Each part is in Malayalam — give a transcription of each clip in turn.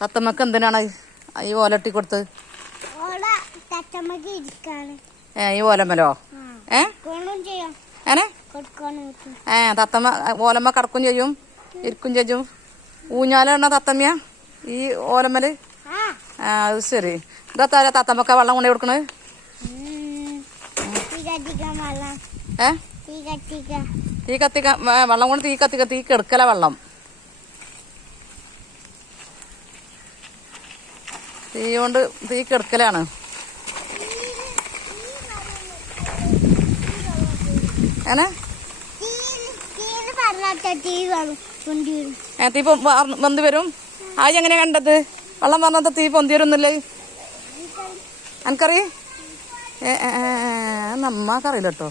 തത്തമ്മക്ക് എന്തിനാണ് ഈ ഓലട്ടി കൊടുത്ത് ഏ ഈ ഓലമ്മലോ? ഏ? ഏനെ? കൊടുക്കാണ് തത്തമ്മ ഓലമ്മ കടക്കും ചെയ്യും ഇരിക്കും ചെയ്യും. ഊഞ്ഞാലാണ് തത്തമ്മയ ഈ ഓലമ്മൽ? ആ. അത് ശരി. ഇതാ തത്തമ്മക്ക വെള്ളം കൊണ്ടു കൊടുക്കണത് വെള്ളം. ഏ? തീ കത്തിക്ക വെള്ളം കൊണ്ട് തീ കത്തിക്ക തീ കെടുക്കല വെള്ളം. തീ കൊണ്ട് തീ കെടുക്കലാണ്. തീ വേണം കൊണ്ടുവരും ഏ, തീ പൊ- വാർന്ന് വന്ന് വരും. ആയി എങ്ങനെ കണ്ടത്? വെള്ളം പറഞ്ഞത് തീ പൊന്തി വരുന്നില്ലേ? എനിക്കറി ഏ ഏ, ഏ, നമ്മക്കറിയില്ല കേട്ടോ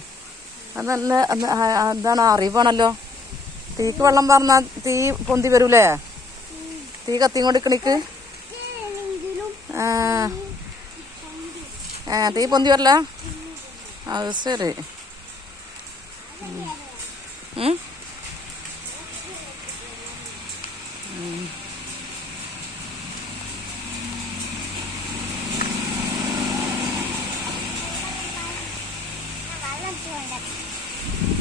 അത് നല്ല അത് അതാണ് അറിവാണല്ലോ. തീക്ക് വെള്ളം പറഞ്ഞാൽ തീ പൊന്തി വരൂലേ? തീ കത്തിയും കൊണ്ടിക്കണിക്ക് എങ്കിലും ആ. തീ പൊന്തി വരല? അത് ശരി. Thank you.